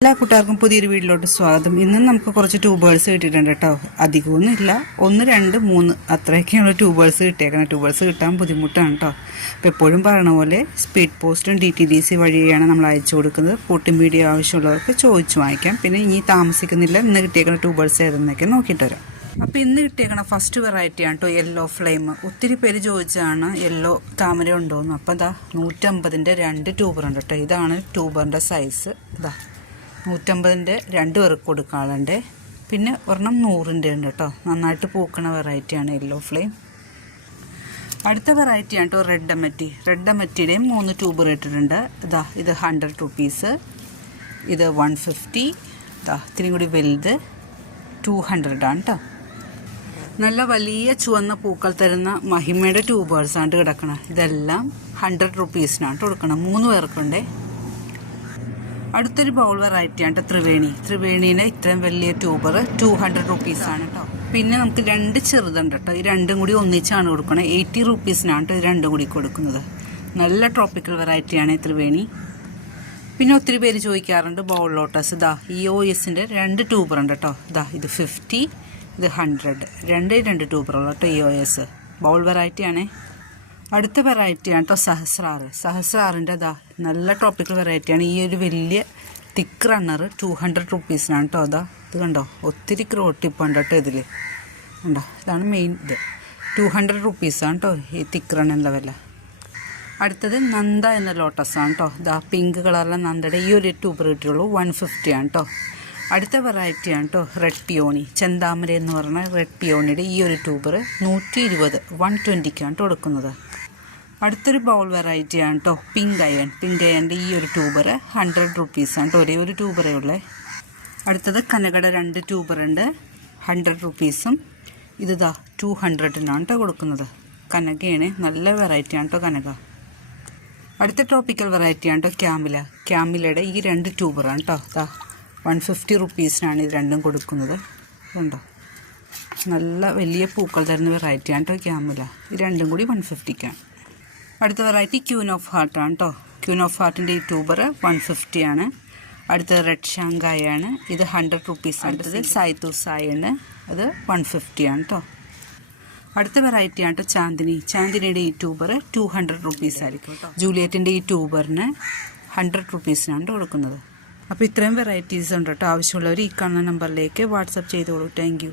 എല്ലാ കൂട്ടുകാർക്കും പുതിയൊരു വീട്ടിലോട്ട് സ്വാഗതം. ഇന്നും നമുക്ക് കുറച്ച് ട്യൂബേഴ്സ് കിട്ടിയിട്ടുണ്ട് കേട്ടോ. അധികമൊന്നും ഇല്ല, 1, 2, 3 അത്രയൊക്കെയുള്ള ട്യൂബേഴ്സ് കിട്ടിയേക്കണം. ട്യൂബേഴ്സ് കിട്ടാൻ ബുദ്ധിമുട്ടാണ് കേട്ടോ. അപ്പോൾ എപ്പോഴും പറയണ പോലെ സ്പീഡ് പോസ്റ്റും DTDC വഴിയാണ് നമ്മൾ അയച്ചു കൊടുക്കുന്നത്. പൂട്ടും വീഡിയോ ആവശ്യമുള്ളവർക്ക് ചോദിച്ചു വാങ്ങിക്കാം. പിന്നെ ഇനി താമസിക്കുന്നില്ല, ഇന്ന് കിട്ടിയേക്കുന്ന ട്യൂബേഴ്സ് ഏതെന്നൊക്കെ നോക്കിയിട്ട് വരാം. അപ്പോൾ ഇന്ന് കിട്ടിയേക്കണ ഫസ്റ്റ് വെറൈറ്റിയാണ് കേട്ടോ യെല്ലോ ഫ്ലെയിം. ഒത്തിരി പേര് ചോദിച്ചാണ് യെല്ലോ താമര ഉണ്ടോയെന്ന്. അപ്പോൾ ഇതാ 150ൻ്റെ 2 ട്യൂബറുണ്ട് കേട്ടോ. ഇതാണ് ട്യൂബറിൻ്റെ സൈസ്. ഇതാ 150ൻ്റെ 2 പേർക്ക് കൊടുക്കാറുണ്ട്. പിന്നെ ഒരെണ്ണം 100ൻ്റെ ഉണ്ട് കേട്ടോ. നന്നായിട്ട് പൂക്കണ വെറൈറ്റിയാണ് യെല്ലോ ഫ്ലെയിം. അടുത്ത വെറൈറ്റിയാണ് കേട്ടോ റെഡ് അമറ്റി. റെഡ് അമറ്റിയുടെയും 3 ട്യൂബർ ഇട്ടിട്ടുണ്ട്. ഇതാ ഇത് 100 റുപ്പീസ്, ഇത് 150, ഇതാ ഇത്തിരി കൂടി വലുത് 200 ആണ് കേട്ടോ. നല്ല വലിയ ചുവന്ന പൂക്കൾ തരുന്ന മഹിമയുടെ ട്യൂബേഴ്സാണ് കിടക്കണം. ഇതെല്ലാം 100 റുപ്പീസിനാണ് കൊടുക്കണം. 3 പേർക്കുണ്ടേ. അടുത്തൊരു ബൗൾ വെറൈറ്റിയാണ് ത്രിവേണി. ത്രിവേണീനെ ഇത്രയും വലിയ ട്യൂബർ 200 റുപ്പീസാണ് കേട്ടോ. പിന്നെ നമുക്ക് 2 ചെറുതുണ്ട് കേട്ടോ. ഈ 2ഉം കൂടി ഒന്നിച്ചാണ് കൊടുക്കണം. 80 റുപ്പീസിനാണ് കേട്ടോ. ഇത് 2ഉം കൂടി കൊടുക്കുന്നത്. നല്ല ട്രോപ്പിക്കൽ വെറൈറ്റിയാണ് ത്രിവേണി. പിന്നെ ഒത്തിരി പേര് ചോദിക്കാറുണ്ട് ബൗൾ ലോട്ടസ്. ഇതാ EOSൻ്റെ 2 ട്യൂബറുണ്ട് കേട്ടോ. ഇതാ ഇത് 50, ഇത് 100. 2 ട്യൂബറുള്ള കേട്ടോ EOS. ബൗൾ വെറൈറ്റിയാണേ. അടുത്ത വെറൈറ്റിയാണ് കേട്ടോ സഹസ്രാറ്. സഹസ്രാറിൻ്റെ അതാ നല്ല ട്രോപ്പിക്കൽ വെറൈറ്റിയാണ്. ഈ ഒരു വലിയ തിക്ക് റണ്ണർ 200 റുപ്പീസിനാണ് കേട്ടോ. അതാ ഇത് കണ്ടോ, ഒത്തിരി ക്രോട്ടിപ്പുണ്ട് കേട്ടോ ഇതിൽ. കണ്ടോ, ഇതാണ് മെയിൻ ഇത്. 200 റുപ്പീസാണ് കേട്ടോ ഈ തിക്ക് റണ്ണറിൻ്റെ വില. അടുത്തത് നന്ദ എന്ന ലോട്ടസാണ് കേട്ടോ. ഇതാ പിങ്ക് കളറിലെ നന്ദയുടെ ഈ ഒരു ട്യൂബർ കിട്ടിയുള്ളൂ. 150 ആണ് കേട്ടോ. അടുത്ത വെറൈറ്റിയാണ് കേട്ടോ റെഡ് പിയോണി. ചെന്താമര എന്ന് പറഞ്ഞ റെഡ് പിയോണിയുടെ ഈ ഒരു ട്യൂബർ 120, 120ക്കാണ് കൊടുക്കുന്നത്. അടുത്തൊരു ബൗൾ വെറൈറ്റിയാണ് കേട്ടോ പിങ്ക് അയൺ. പിങ്ക് അയണിൻ്റെ ഈ ഒരു ട്യൂബർ 100 റുപ്പീസാണ് കേട്ടോ. ഒരേ ഒരു ട്യൂബറേ ഉള്ളേ. അടുത്തത് കനകയുടെ 2 ട്യൂബറുണ്ട്, 100 റുപ്പീസും. ഇതാ 200-നാണ് കേട്ടോ കൊടുക്കുന്നത്. കനകയാണ്, നല്ല വെറൈറ്റിയാണ് കേട്ടോ കനക. അടുത്ത ട്രോപ്പിക്കൽ വെറൈറ്റിയാണ് കേട്ടോ ക്യാമില. ക്യാമിലയുടെ ഈ 2 ട്യൂബറാണ് കേട്ടോ. ഇതാ 150 റുപ്പീസിനാണ് ഇത് 2ഉം കൊടുക്കുന്നത്. ഇതുണ്ടോ, നല്ല വലിയ പൂക്കൾ തരുന്ന വെറൈറ്റിയാണ് കേട്ടോ ക്യാമില. ഈ 2ഉം കൂടി 150ക്കാണ്. അടുത്ത വെറൈറ്റി ക്യൂൻ ഓഫ് ഹാർട്ടാണ് കേട്ടോ. ക്യൂൻ ഓഫ് ഹാർട്ടിൻ്റെ ഈ ട്യൂബർ 150 ആണ്. അടുത്തത് റെഡ് ഷാങ്കായാണ്. ഇത് 100 റുപ്പീസ്. അടുത്തത് സൈത്തൂസായാണ്, അത് 150 ആണ് കേട്ടോ. അടുത്ത വെറൈറ്റിയാണ് കേട്ടോ ചാന്ദിനി. ചാന്ദിനിയുടെ ഈ ട്യൂബർ 200 റുപ്പീസ് ആയിരിക്കും കേട്ടോ. ജൂലിയറ്റിൻ്റെ ഈ ട്യൂബറിന് 100 റുപ്പീസിനാണ് കൊടുക്കുന്നത്. അപ്പോൾ ഇത്രയും വെറൈറ്റീസ് ഉണ്ട് കേട്ടോ. ആവശ്യമുള്ളവർ ഈ കാണുന്ന നമ്പറിലേക്ക് വാട്സപ്പ് ചെയ്തോളൂ. Thank you.